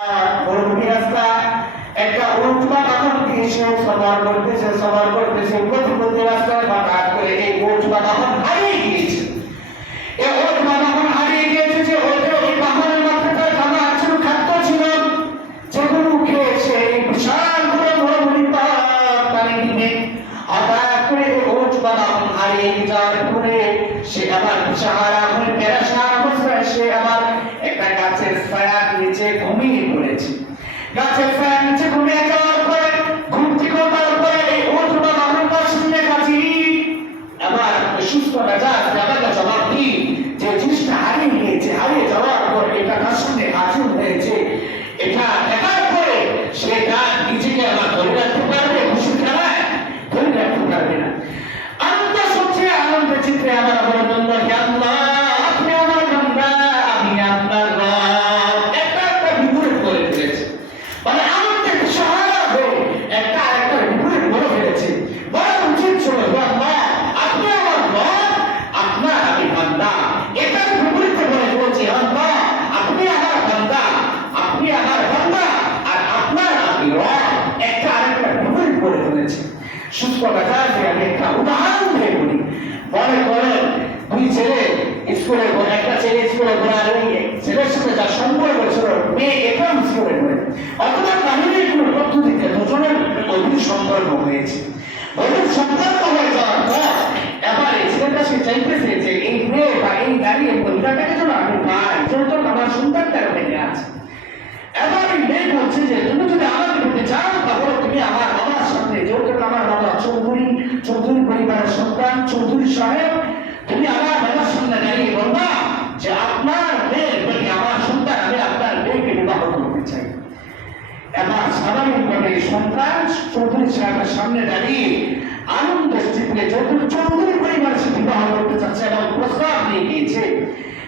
রাস্তা একটা উল্টা বাহন দিয়ে সে সবার করতেছে প্রতি রাস্তায় হঠাৎ করে এই উল্টা বাহন হারিয়ে গিয়েছে। এই উল্টা বাহন হারিয়ে গিয়েছে যে ওই বাহনের মাথাটা খাবার ছিল, খাদ্য ছিল, যেগুলো খেয়ে সে বিশাল বড় পানি দিবে। হঠাৎ করে এই উল্টা বাহন হারিয়ে যাওয়ার পরে সে আবার দিশাহারা হয়ে পেরেশান অবস্থায় সে আবার একটা গাছের ছায়ার নিচে ঘুমিয়ে পড়েছে। গাছের ছায়ার নিচে ঘুমিয়ে যাওয়ার পরে ঘুম থেকে ওঠার পরে এই উল্টা বাহনটা শুনে কাছি আবার সুস্থ মেজাজ আবার জবাব দিই যে জিনিসটা হারিয়ে গিয়েছে, হারিয়ে যাওয়ার পর এটা না শুনে হাসুন হয়েছে। এটা দেখার পরে সেটা নিজেকে আবার ধরে রাখতে পারবে, খুশি খেলায় ধরে রাখতে পারবে না। আনন্দ সবচে আনন্দ চিত্রে আমার বললেন আল্লাহ আপনি আমার বান্দা, আমি আপনার রব। একটা বিপরীত করে ফেলেছে, মানে আনন্দের সহায়তা হয়ে একটা আরেকটার বিপরীত বলে ফেলেছে। বলা উচিত ছিল আল্লাহ আপনি আমার রব, আপনার আমি বান্দা। এটার বিপরীতে বলে বলছে আল্লাহ আপনি আমার বান্দা, আপনি আমার বান্দা আর আপনার আমি রব। একটা আরেকটার বিপরীত বলে ফেলেছে। সুস্থ কথা যে আমি একটা উদাহরণ দিয়ে বলি। মনে করেন দুই ছেলে স্কুলে, একটা ছেলে স্কুলে পড়ার ওই ছেলের সাথে যার সম্পর্ক ছিল মেয়ে একদম স্কুলে পড়ে, অথবা কাহিনীর কোনো পদ্ধতিতে দুজনের অভির সম্পর্ক হয়েছে। অভির সম্পর্ক হয়ে যাওয়ার পর এবার এই ছেলেটা সে চাইতেছে যে এই মেয়ে বা এই গাড়ি পরিবারটাকে যেন আমি পাই, যেহেতু আমার সন্তানটার ভেঙে আছে। এবার এই মেয়ে বলছে যে তুমি যদি আমাকে পেতে চাও তাহলে তুমি আমার বাবার সামনে, যেহেতু আমার বাবা চৌধুরী পরিবারের সন্তান চৌধুরী সাহেব, তুমি আমার বাবার সামনে দাঁড়িয়ে বলবা যে আপনার মেয়ে বলি আমার সন্তান, আমি আপনার মেয়েকে বিবাহ করতে চাই। এবার স্বাভাবিকভাবে সন্তান চৌধুরী সাহেবের সামনে দাঁড়িয়ে আনন্দের চিত্রে চৌধুরী পরিবারের সাথে বিবাহ করতে চাচ্ছে এবং প্রস্তাব নিয়ে গিয়েছে।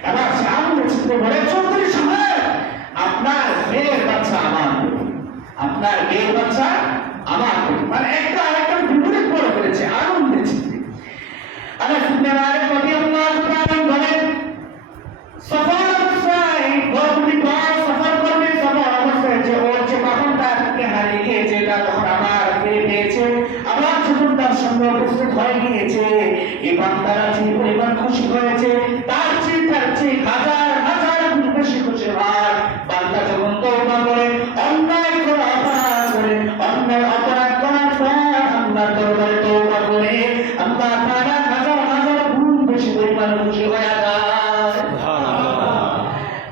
এবার সে আনন্দের চিত্রে বলে চৌধুরী সাহেব আপনার মেয়ের বাচ্চা আমার, আপনার মেয়ের বাচ্চা আমার, মানে একটা আরেকটা বিপরীত করে ফেলেছে আনন্দের চিত্রে। আনাস ইবনে মালিক রাদিয়াল্লাহু তাআলা বলেন সফর অবস্থায় বড় পার সফর করবে, সফর অবস্থায় যে ওর যে বাহনটাকে হারিয়ে গিয়েছে এটা যখন আমার পেয়ে পেয়েছে, আমার যখন তার সঙ্গে উপস্থিত হয়ে গিয়েছে, এই বান্দারা যে পরিমাণ খুশি হয়েছে তার চেয়ে হাজার হাজার গুণ বেশি খুশি হয়। বান্দা যখন তওবা করে, অন্যায় করে অপরাধ করে, অন্যায় অপরাধ করার পর আল্লাহর দরবারে তওবা করে আল্লাহ তাআলা হাজার হাজার গুণ বেশি পরিমাণ খুশি হয়ে যায়। সুবহানাল্লাহ।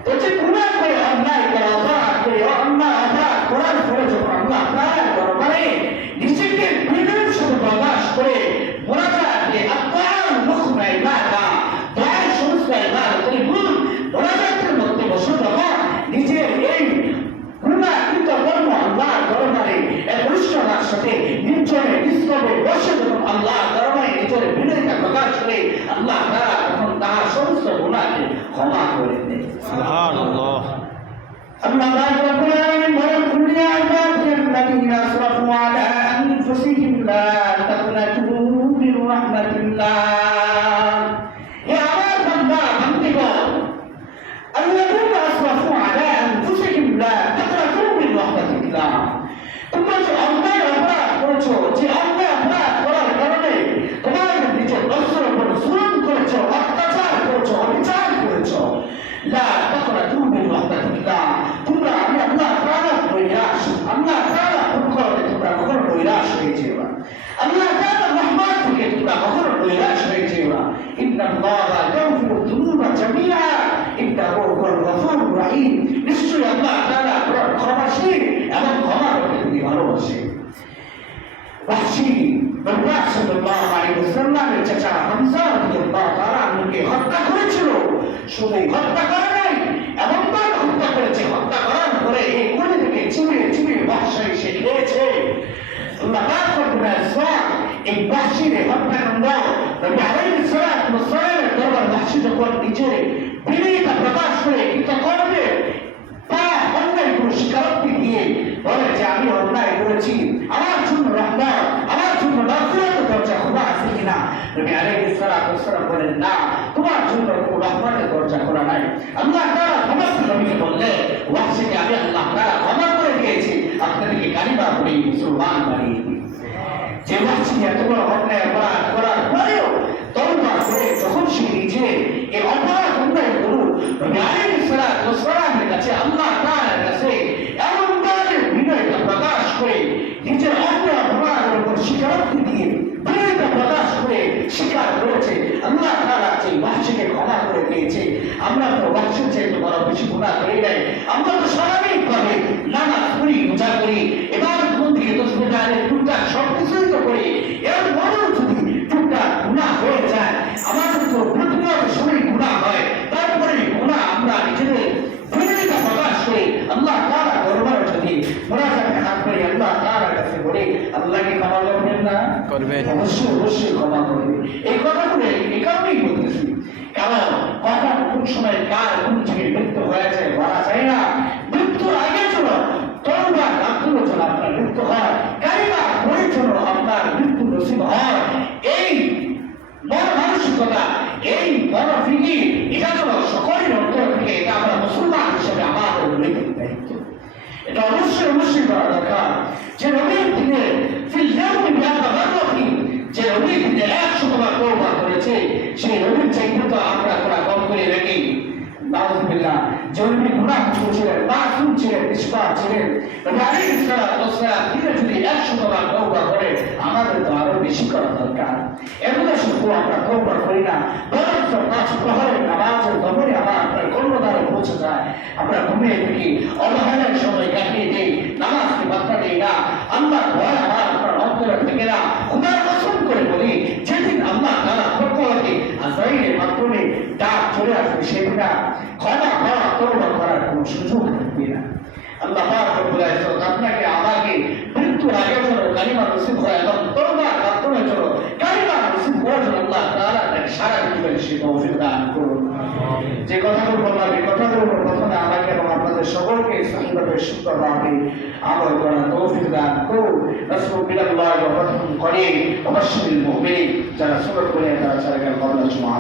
তো যে গুনাহ করে, অন্যায় করে, অপরাধ করে, অন্যায় অপরাধ করার পরে যখন আল্লাহ তাআলার দরবারে নিজেকে বিনয়ের সাথে প্রকাশ করে মোনাজাত দিয়ে আল্লাহর মুখে ইবাদা দয়ার সমস্ত ইবাদতের গুণ মোনাজাতের মধ্যে বসে যখন নিজের এই গুনাহকৃত কর্ম আল্লাহর দরবারে একনিষ্ঠতার সাথে নির্জনে নিস্তবে বসে যখন আল্লাহর দরবারে নিজের বিনয়তা প্রকাশ করে আল্লাহ তাআলা তখন তার সমস্ত গুনাহকে ক্ষমা করে দেন। সুবহানাল্লাহ। আল্লাহ রাব্বুল আলামিন বলেন কুল্লি ইবাদিয়াল্লাযীনা আসরাফু আলা আনফুসিহিম লা তাকনাতু মির রাহমাতিল্লাহ। হে আমার বান্দা বান্দিগণ, আল্লাযীনা আসরাফু আলা আনফুসিহিম লা তাকনাতু মির রাহমাতিল্লাহ। তোমরা যে অন্যায় অপরাধ করেছো, যে অন্যায় অপরাধ করার কারণে তোমার নিজের নফসের উপর জুলুম করেছো, অত্যাচার করেছো, অবিচার করেছো, লা তাকনাতু মির রাহমাতিল্লাহ, তোমরা আমি আল্লাহ তাআলা নৈরাশ, আল্লাহ তাআলা পক্ষ থেকে তোমরা কখনো নৈরাশ হয়ে যেও না, আল্লাহ তাআলার রহমত থেকে তোমরা কখনো নৈরাশ হয়ে যেও না। ইন্নাল্লাহা ইয়াগফিরু যুনুবা জামিআ ইন্নাহু হুয়াল গফুরুর রহিম। নিশ্চয়ই আল্লাহ তাআলা ক্ষমাশীল এবং ক্ষমা করতে তিনি ভালোবাসেন। ওয়াহশী নবী সাল্লাল্লাহু আলাইহি ওয়াসাল্লামের চাচা হামজা রাদিয়াল্লাহু তাআলা আনহুকে হত্যা করেছিল। শুধু হত্যা করে নাই, এমন ভাবে হত্যা করেছে, হত্যা করার পরে এই কোণে থেকে চিবিয়ে চিবিয়ে বাদশাহ এসে খেয়েছে। আল্লাহ পাক রব্বুল আলামিন এই বাদশাহের হত্যাকাণ্ড নবী আলাইহিস সালাতু ওয়াস সালামের দরবার বাদশাহ যখন নিজের বিনয়তা প্রকাশ করে কৃতকর্মে তার অন্যায় কোনো স্বীকারোক্তি দিয়ে বলে যে আমি অন্যায় করেছি, আমার জন্য রহমত, আমার জন্য মাগফিরাতের দরজা খোলা আছে কিনা? নবী আলাইহিস সালাতু ওয়াস সালাম বলেন না, তোমার জন্য কোনো রহমতের দরজা খোলা নাই। আল্লাহ তাআলা সমস্ত নবীকে বললেন ওয়াহশীকে আমি আল্লাহ তাআলা আমরা তো স্বাভাবিকভাবে নামাজ পড়ি, রোজা করি, ইবাদত বন্দেগী তসবিহ তাহলিল টুকটাক সবকিছুই তো করি। এর পরেও যদি টুকটাক গুনাহ হয়ে যায়, আমাদের তো প্রতিনিয়ত সময় গুনাহ হয়, তারপরে গুনাহ আমরা নিজেদের বিরোধিতা প্রকাশ করি, আল্লাহ তাআলা দরবারে যদি মুনাজাতে হাত করি, আল্লাহ তাআলার কাছে বলি, আল্লাহ কি ক্ষমা করবেন না? করবেন। অবশ্যই অবশ্যই ক্ষমা করবেন। এই কথাগুলো এই কারণেই বলতেছি, কারণ কখন কোন সময় কার কোন থেকে মৃত্যু হয়েছে বলা যায় না। মৃত্যুর আগে যেন তওবা কাকুর যেন আপনার মৃত্যু হয়, কালিমা পড়ে যেন আপনার মৃত্যু নসিব হয়, এই মন মানসিকতা, এই মনোফিকি, এটা যেন সকলের অন্তর থেকে, এটা আমরা মুসলমান হিসেবে আমাদের নৈতিক দায়িত্ব। এটা অবশ্যই অবশ্যই করা দরকার। যে নবীর দিনে ফিল ইয়াউমি মিআতা মাররাতি, যে নবীর দিনে 100 বার তওবা করেছে, সেই নবীর চাইতে তো আমরা কম করে রাখি। নাউযুবিল্লাহ। যে নবী গুনাহ করেছিলেন, মাসুম ছিলেন, নিষ্পাপ ছিলেন, নবী আলাইহিস সালাতু ওয়াস সালাম তিনি যদি 100 বার তওবা করে, আমাদের তো আরো বেশি করা দরকার। এগুলো শুধু আমরা তওবা করি না, বরং 5 প্রহরের নামাজের দমনে আপনার কর্মদ্বারে পৌঁছে যায়। আমরা ঘুমিয়ে থাকি, অবহেলার সময় কাটিয়ে দিই, নামাজকে বার্তা দিই না, আল্লাহ ভয় আপনার অন্তরে থেকে না। খোদার কসম করে বলি, যেদিন আল্লাহ তাআলা পক্ষ হতে আজরাইলের মাধ্যমে ডাক চলে আসবে, সেদিন ক্ষমা করা, তওবা করার কোনো সুযোগ থাকবে না। আল্লাহ পাক রব্বুল ইজ্জত আপনাকে আমাকে মৃত্যুর আগে যেন কালিমা নসিব হয় এবং তওবার মাধ্যমে যেন কালিমা নসিব করার জন্য আল্লাহ তাআলা তাকে সারা জীবন সে তৌফিক দান করুন। যে কথাগুলো বললাম, এই কথাগুলোর প্রথমে আমাকে এবং আপনাদের সকলকে সহিভাবে সুন্দরভাবে আমল করার তৌফিক দান করুন। রাসূল বিল্লাহি ওয়া ফাতহুন করিম ওয়া বাশশিরিল মুমিনিন, যারা সুন্নাত করে তারা ছাড়া গেল কবলা জুমআ।